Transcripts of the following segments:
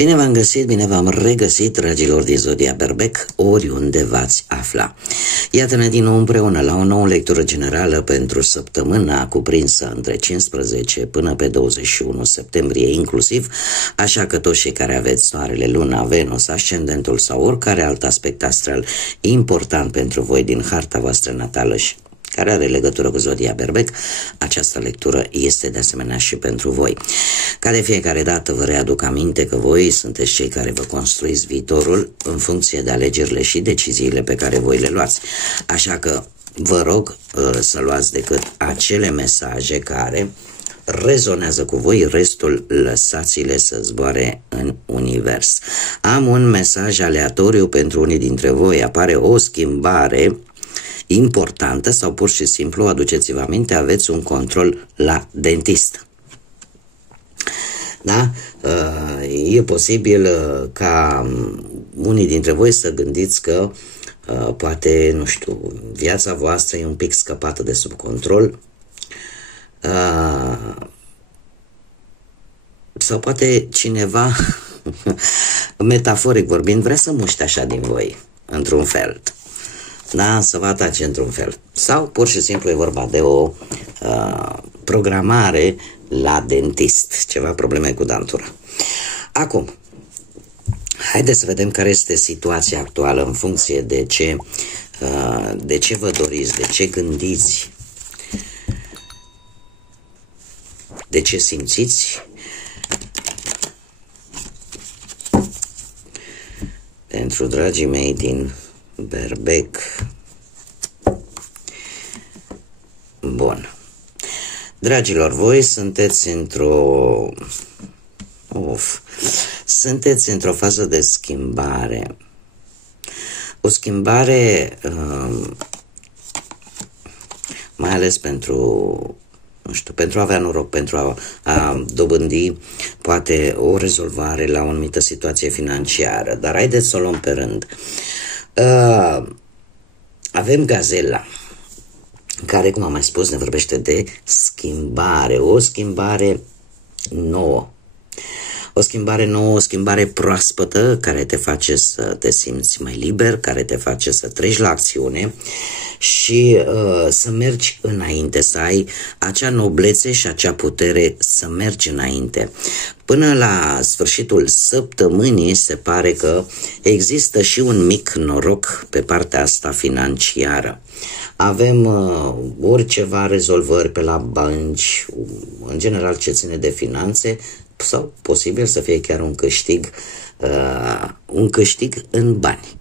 Bine v-am găsit, bine v-am regăsit, dragilor din Zodia Berbec, oriunde v-ați afla. Iată-ne din nou împreună la o nouă lectură generală pentru săptămâna cuprinsă între 15 până pe 21 septembrie inclusiv, așa că toți cei care aveți soarele, luna, Venus, ascendentul sau oricare alt aspect astral important pentru voi din harta voastră natală și care are legătură cu Zodia Berbec, această lectură este de asemenea și pentru voi. Ca de fiecare dată vă readuc aminte că voi sunteți cei care vă construiți viitorul în funcție de alegerile și deciziile pe care voi le luați. Așa că vă rog să luați decât acele mesaje care rezonează cu voi, restul lăsați-le să zboare în univers. Am un mesaj aleatoriu pentru unii dintre voi, apare o schimbare importantă sau pur și simplu, aduceți-vă aminte, aveți un control la dentist. Da? E posibil ca unii dintre voi să gândiți că poate, nu știu, viața voastră e un pic scăpată de sub control, sau poate cineva, metaforic vorbind, vrea să muște așa din voi, într-un fel. Da, să vă atace într-un fel. Sau pur și simplu e vorba de o programare la dentist, ceva probleme cu dantura. Acum, haideți să vedem care este situația actuală în funcție de ce vă doriți, de ce gândiți, de ce simțiți. Pentru dragii mei din Berbec. Bun. Dragilor, voi sunteți sunteți într-o fază de schimbare. O schimbare mai ales pentru, nu știu, pentru a avea noroc, pentru a dobândi poate o rezolvare la o anumită situație financiară. Dar haideți să o luăm pe rând. Avem Gazela, care, cum am mai spus, ne vorbește de schimbare, o schimbare nouă. O schimbare nouă, o schimbare proaspătă, care te face să te simți mai liber, care te face să treci la acțiune și să mergi înainte, să ai acea noblețe și acea putere să mergi înainte. Până la sfârșitul săptămânii se pare că există și un mic noroc pe partea asta financiară. Avem oriceva rezolvări pe la bănci, în general ce ține de finanțe, sau posibil să fie chiar un câștig în bani.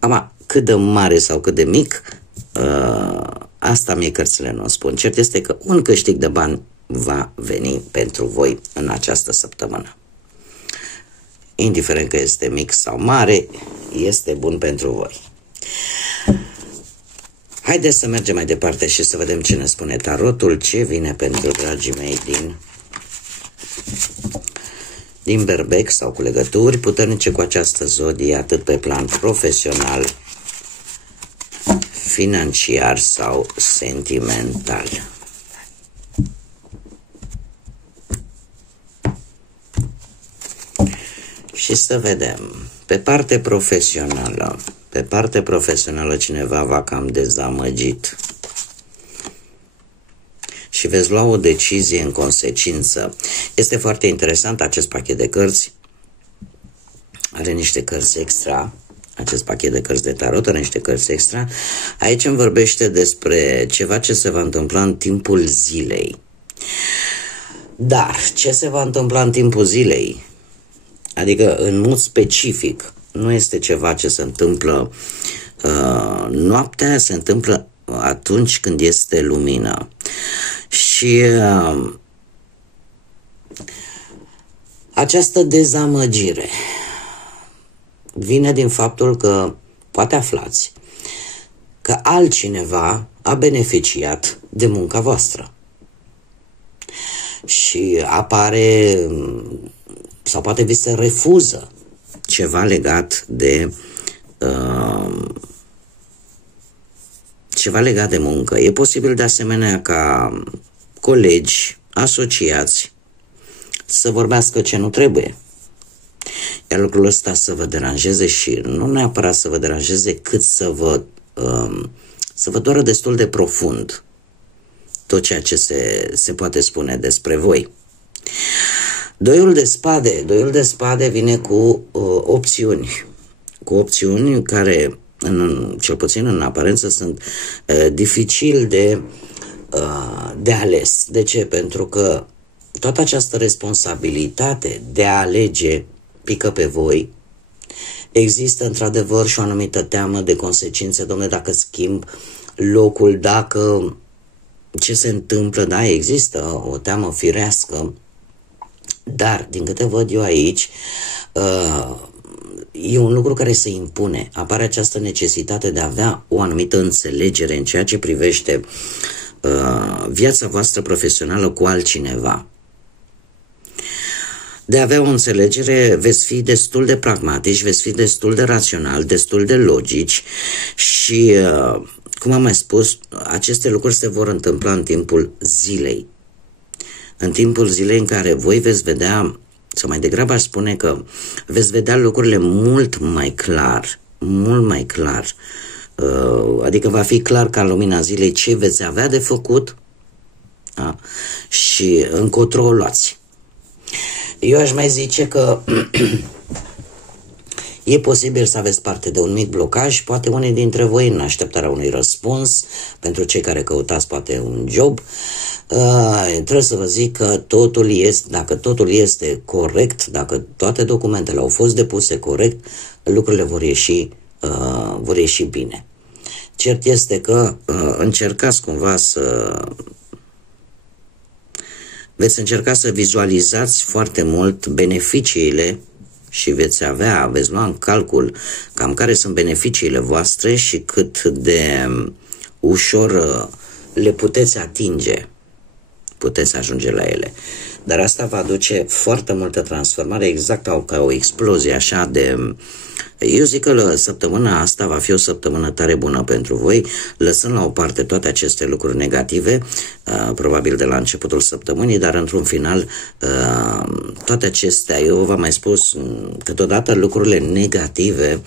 Acum, cât de mare sau cât de mic, asta mie cărțile nu o spun. Cert este că un câștig de bani va veni pentru voi în această săptămână. Indiferent că este mic sau mare, este bun pentru voi. Haideți să mergem mai departe și să vedem ce ne spune tarotul, ce vine pentru dragii mei din Berbec sau cu legături puternice cu această zodie, atât pe plan profesional, financiar sau sentimental. Și să vedem, pe partea profesională cineva va cam dezamăgit și veți lua o decizie în consecință. Este foarte interesant acest pachet de cărți, are niște cărți extra, acest pachet de cărți de tarot are niște cărți extra. Aici îmi vorbește despre ceva ce se va întâmpla în timpul zilei. Dar ce se va întâmpla în timpul zilei? Adică în mod specific, nu este ceva ce se întâmplă noaptea, se întâmplă atunci când este lumină. Și această dezamăgire vine din faptul că poate aflați că altcineva a beneficiat de munca voastră. Și apare, sau poate vi se refuză ceva legat de muncă. E posibil de asemenea ca colegi, asociați să vorbească ce nu trebuie. Iar lucrul ăsta să vă deranjeze și nu neapărat să vă deranjeze, cât să vă doară destul de profund tot ceea ce se poate spune despre voi. Doiul de spade vine cu opțiuni care, cel puțin în aparență, sunt dificil de ales. De ce? Pentru că toată această responsabilitate de a alege pică pe voi. Există într-adevăr și o anumită teamă de consecințe. Dom'le, dacă schimb locul, dacă ce se întâmplă, da, există o teamă firească, dar din câte văd eu aici, e un lucru care se impune. Apare această necesitate de a avea o anumită înțelegere în ceea ce privește viața voastră profesională cu altcineva. De a avea o înțelegere, veți fi destul de pragmatici, veți fi destul de rațional, destul de logici și, cum am mai spus, aceste lucruri se vor întâmpla în timpul zilei. În timpul zilei în care voi veți vedea, sau mai degrabă aș spune că veți vedea lucrurile mult mai clar, adică va fi clar ca în lumina zilei ce veți avea de făcut, da? Și încotro o luați. Eu aș mai zice că e posibil să aveți parte de un mic blocaj, poate unii dintre voi în așteptarea unui răspuns, pentru cei care căutați poate un job. Trebuie să vă zic că dacă totul este corect, dacă toate documentele au fost depuse corect, lucrurile vor ieși bine. Cert este că încercați cumva veți încerca să vizualizați foarte mult beneficiile și veți lua în calcul cam care sunt beneficiile voastre și cât de ușor le puteți atinge, puteți ajunge la ele. Dar asta va aduce foarte multă transformare, exact ca o explozie așa de... Eu zic că săptămâna asta va fi o săptămână tare bună pentru voi, lăsând la o parte toate aceste lucruri negative, probabil de la începutul săptămânii, dar într-un final toate acestea, eu v-am mai spus, câteodată lucrurile negative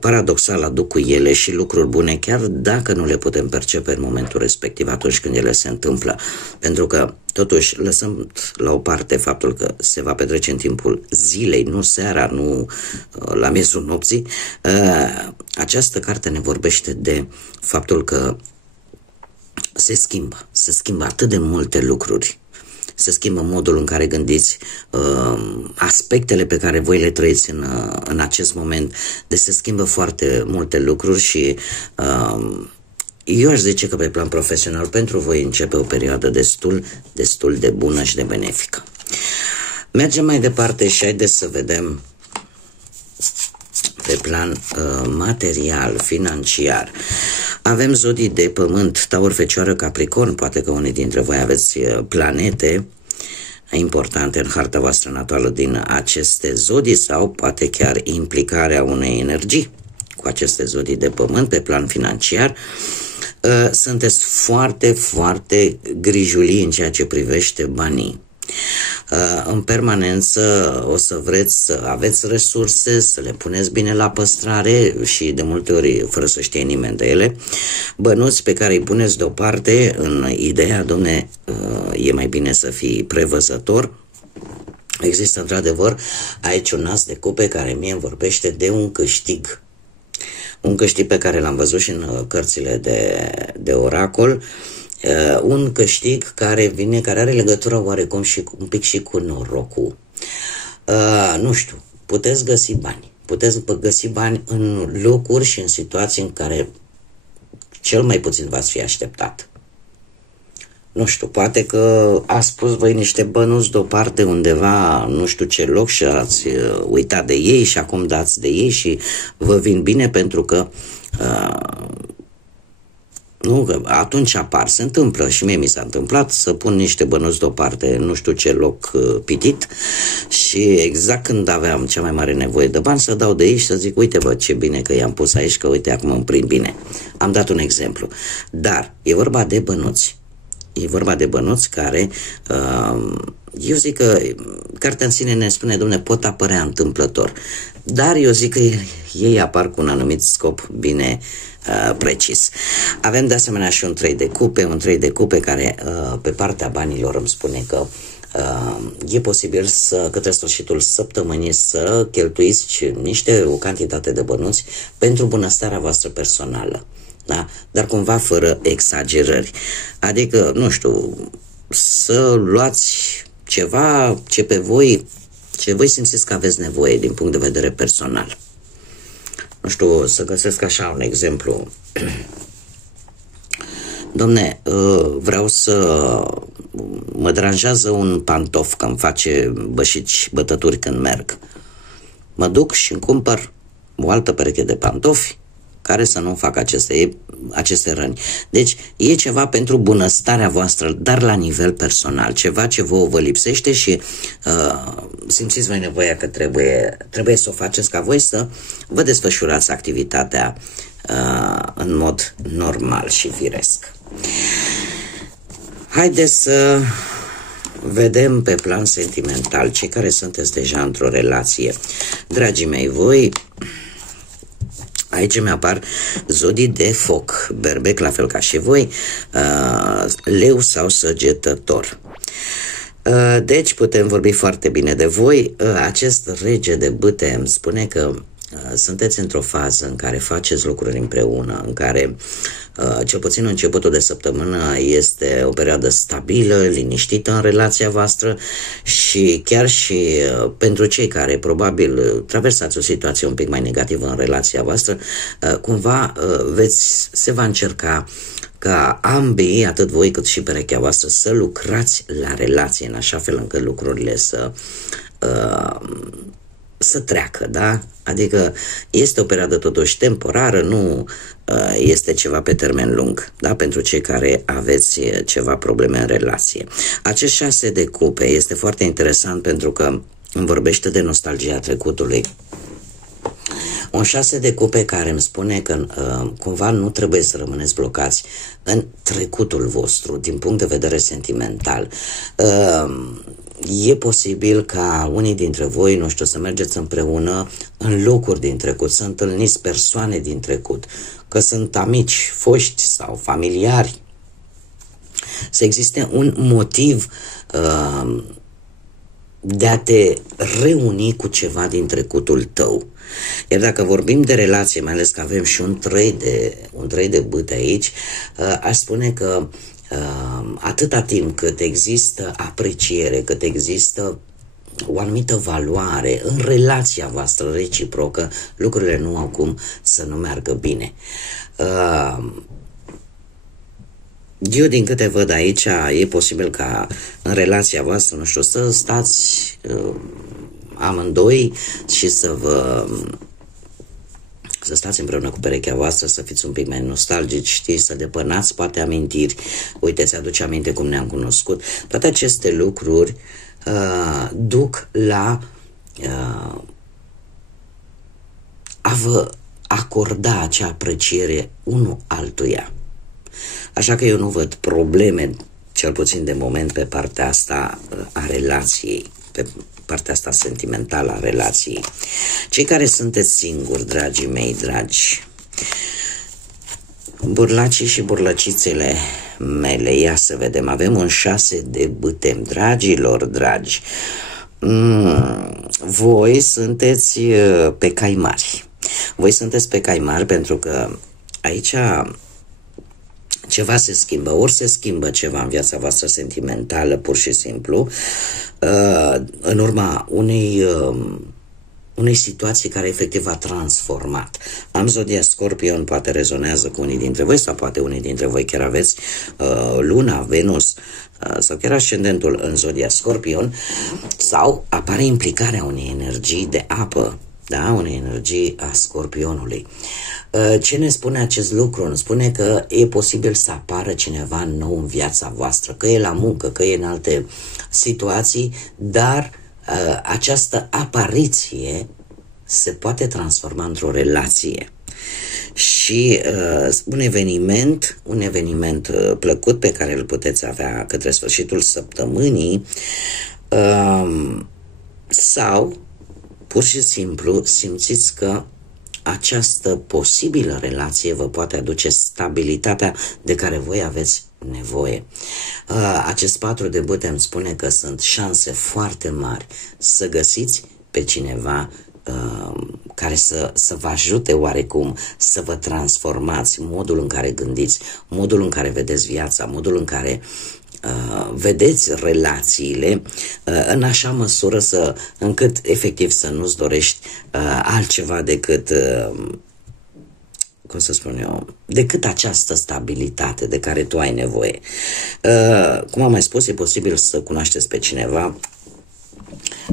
paradoxal aduc cu ele și lucruri bune, chiar dacă nu le putem percepe în momentul respectiv atunci când ele se întâmplă, pentru că totuși lăsăm la o parte faptul că se va petrece în timpul zilei, nu seara, nu la miezul nopții. Această carte ne vorbește de faptul că se schimbă atât de multe lucruri. Se schimbă modul în care gândiți, aspectele pe care voi le trăiți în acest moment. Deci se schimbă foarte multe lucruri și eu aș zice că pe plan profesional pentru voi începe o perioadă destul de bună și de benefică. Mergem mai departe și haideți să vedem pe plan material, financiar. Avem zodii de pământ, Taur, Fecioară, Capricorn. Poate că unii dintre voi aveți planete importante în harta voastră natală din aceste zodii sau poate chiar implicarea unei energii cu aceste zodii de pământ pe plan financiar. Sunteți foarte, foarte grijulii în ceea ce privește banii. În permanență o să vreți să aveți resurse, să le puneți bine la păstrare și de multe ori fără să știe nimeni de ele, bănuți pe care îi puneți deoparte în ideea, domne, e mai bine să fii prevăzător. Există într-adevăr aici un as de cupe care mie îmi vorbește de un câștig. Un câștig pe care l-am văzut și în cărțile de oracol. Un câștig care are legătură oarecum și un pic și cu norocul. Nu știu, puteți găsi bani în locuri și în situații în care cel mai puțin v-ați fi așteptat. Nu știu, poate că ați pus voi niște bănuți deoparte undeva, nu știu ce loc și ați uitat de ei și acum dați de ei și vă vin bine pentru că nu, atunci se întâmplă și mie mi s-a întâmplat să pun niște bănuți deoparte, nu știu ce loc pitit și exact când aveam cea mai mare nevoie de bani să dau de ei și să zic, uite bă, ce bine că i-am pus aici, că uite acum îmi prind bine. Am dat un exemplu, dar e vorba de bănuți. E vorba de bănuți care eu zic că cartea în sine ne spune, dom'le, pot apărea întâmplător, dar eu zic că ei apar cu un anumit scop bine precis. Avem de asemenea și un 3 de cupe care pe partea banilor îmi spune că e posibil să, către sfârșitul săptămânii, să cheltuiți o cantitate de bănuți pentru bunăstarea voastră personală. Da? Dar cumva fără exagerări. Adică, nu știu, să luați ceva ce voi simțiți că aveți nevoie din punct de vedere personal. Nu știu, să găsesc așa un exemplu. Dom'le, vreau mă deranjează un pantof că îmi face bătături când merg. Mă duc și îmi cumpăr o altă pereche de pantofi care să nu facă aceste răni. Deci e ceva pentru bunăstarea voastră, dar la nivel personal, ceva ce vă lipsește și simțiți voi nevoia că trebuie să o faceți ca voi să vă desfășurați activitatea în mod normal și firesc. Haideți să vedem pe plan sentimental, cei care sunteți deja într-o relație. Dragii mei, voi, aici mi-apar zodii de foc, berbec la fel ca și voi, leu sau săgetător. Deci putem vorbi foarte bine de voi. Acest rege de bâte îmi spune că sunteți într-o fază în care faceți lucruri împreună, în care cel puțin începutul de săptămână este o perioadă stabilă, liniștită în relația voastră și chiar și pentru cei care probabil traversați o situație un pic mai negativă în relația voastră, cumva se va încerca ca ambii, atât voi cât și perechea voastră, să lucrați la relație în așa fel încât lucrurile să treacă, da? Adică este o perioadă totuși temporară, nu este ceva pe termen lung, da? Pentru cei care aveți ceva probleme în relație. Acest 6 de cupe este foarte interesant pentru că îmi vorbește de nostalgia trecutului. Un 6 de cupe care îmi spune că cumva nu trebuie să rămâneți blocați în trecutul vostru din punct de vedere sentimental. E posibil ca unii dintre voi, nu știu, să mergeți împreună în locuri din trecut, să întâlniți persoane din trecut, că sunt amici foști sau familiari, să existe un motiv de a te reuni cu ceva din trecutul tău. Iar dacă vorbim de relație, mai ales că avem și un 3 de bâte aici, aș spune că atâta timp cât există apreciere, cât există o anumită valoare în relația voastră reciprocă, lucrurile nu au cum să nu meargă bine. Eu, din câte văd aici, e posibil ca în relația voastră, nu știu, să stați amândoi și să stați împreună cu perechea voastră, să fiți un pic mai nostalgici, știi, să depănați poate amintiri. Uite, ți-aduce aminte cum ne-am cunoscut. Toate aceste lucruri duc la a vă acorda acea apreciere unul altuia. Așa că eu nu văd probleme, cel puțin de moment, pe partea asta a relației, pe partea asta sentimentală a relației. Cei care sunteți singuri, dragii mei dragi, burlacii și burlăcițele mele, ia să vedem, avem un 6 de bâte, dragilor dragi. Voi sunteți pe cai mari. Voi sunteți pe cai mari pentru că aici ceva se schimbă, ori se schimbă ceva în viața voastră sentimentală, pur și simplu, în urma unei situații care efectiv a transformat. Am zodia Scorpion, poate rezonează cu unii dintre voi sau poate unii dintre voi chiar aveți Luna, Venus sau chiar ascendentul în zodia Scorpion, sau apare implicarea unei energii de apă, da? Unei energii a Scorpionului. Ce ne spune acest lucru? Ne spune că e posibil să apară cineva nou în viața voastră, că e la muncă, că e în alte situații, dar această apariție se poate transforma într-o relație. Și un eveniment plăcut pe care îl puteți avea către sfârșitul săptămânii Sau pur și simplu simțiți că această posibilă relație vă poate aduce stabilitatea de care voi aveți nevoie. Acest 4 de bâte îmi spune că sunt șanse foarte mari să găsiți pe cineva care să vă ajute oarecum să vă transformați modul în care gândiți, modul în care vedeți viața, modul în care vedeți relațiile, în așa măsură încât efectiv să nu-ți dorești altceva decât, cum să spun eu, decât această stabilitate de care tu ai nevoie. Cum am mai spus, e posibil să cunoașteți pe cineva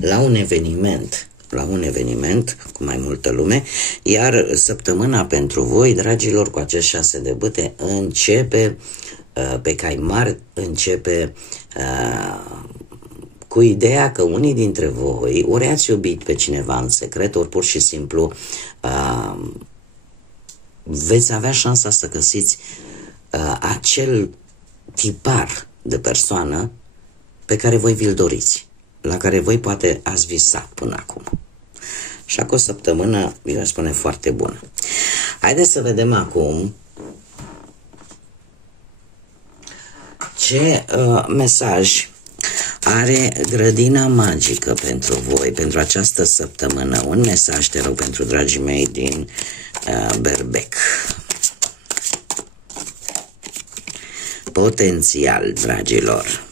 la un eveniment cu mai multă lume, iar săptămâna pentru voi, dragilor, cu acest 6 de bâte începe pe cai mari, începe cu ideea că unii dintre voi ori ați iubit pe cineva în secret, ori pur și simplu veți avea șansa să găsiți acel tipar de persoană pe care voi vi-l doriți, la care voi poate ați visat până acum. Și acum o săptămână, eu aș spune, foarte bună. Haideți să vedem acum ce mesaj are grădina magică pentru voi, pentru această săptămână. Un mesaj, te rog, pentru dragii mei din Berbec. Potențial, dragilor.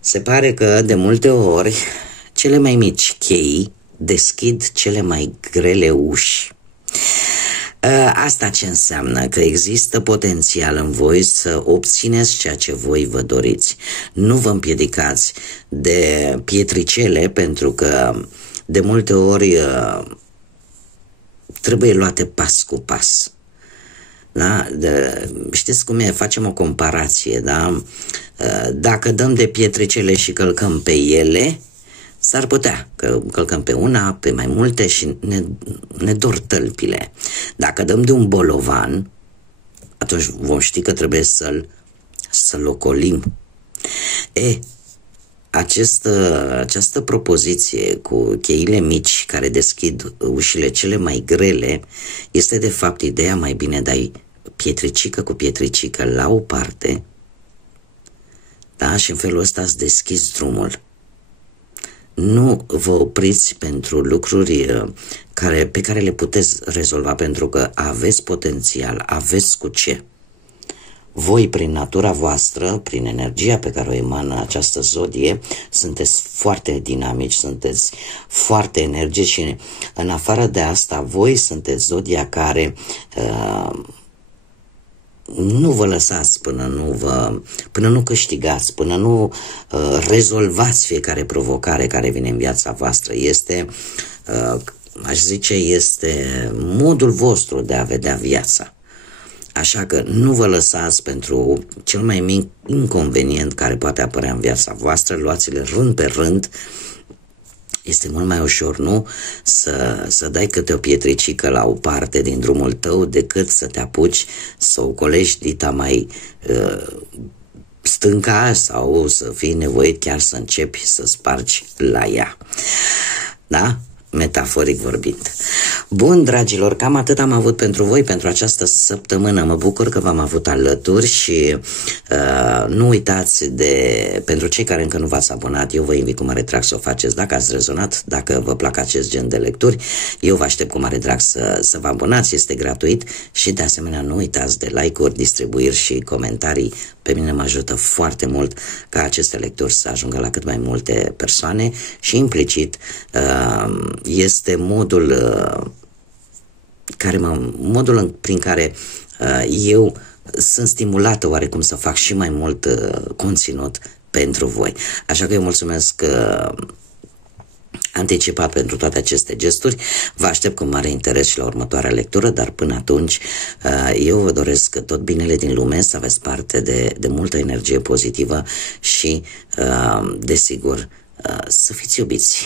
Se pare că de multe ori cele mai mici chei deschid cele mai grele uși. Asta ce înseamnă? Că există potențial în voi să obțineți ceea ce voi vă doriți. Nu vă împiedicați de pietricele, pentru că de multe ori trebuie luate pas cu pas. Da? Știți cum e? Facem o comparație. Da? Dacă dăm de pietricele și călcăm pe ele, s-ar putea că călcăm pe una, pe mai multe și ne dor tălpile. Dacă dăm de un bolovan, atunci vom ști că trebuie să-l ocolim. Această propoziție cu cheile mici care deschid ușile cele mai grele este de fapt ideea: mai bine dai pietricică cu pietricică la o parte, da? Și în felul ăsta îți deschizi drumul. Nu vă opriți pentru lucruri pe care le puteți rezolva, pentru că aveți potențial, aveți cu ce. Voi, prin natura voastră, prin energia pe care o emană această zodie, sunteți foarte dinamici, sunteți foarte energici și în afară de asta, voi sunteți zodia care nu vă lăsați până nu câștigați, până nu rezolvați fiecare provocare care vine în viața voastră. Este, aș zice, este modul vostru de a vedea viața. Așa că nu vă lăsați pentru cel mai mic inconvenient care poate apărea în viața voastră, luați-le rând pe rând. Este mult mai ușor, nu? Să dai câte o pietricică la o parte din drumul tău decât să te apuci să o colești dita mai stânca sau să fii nevoit chiar să începi să spargi la ea. Da? Metaforic vorbind. Bun, dragilor, cam atât am avut pentru voi pentru această săptămână. Mă bucur că v-am avut alături și nu uitați pentru cei care încă nu v-ați abonat, eu vă invit cu mare drag să o faceți. Dacă ați rezonat, dacă vă plac acest gen de lecturi, eu vă aștept cu mare drag să vă abonați, este gratuit și de asemenea nu uitați de like-uri, distribuiri și comentarii. Pe mine mă ajută foarte mult ca aceste lecturi să ajungă la cât mai multe persoane și implicit este modul prin care eu sunt stimulată oarecum să fac și mai mult conținut pentru voi. Așa că eu mulțumesc anticipat pentru toate aceste gesturi. Vă aștept cu mare interes și la următoarea lectură, dar până atunci eu vă doresc tot binele din lume, să aveți parte de multă energie pozitivă și, desigur, să fiți iubiți.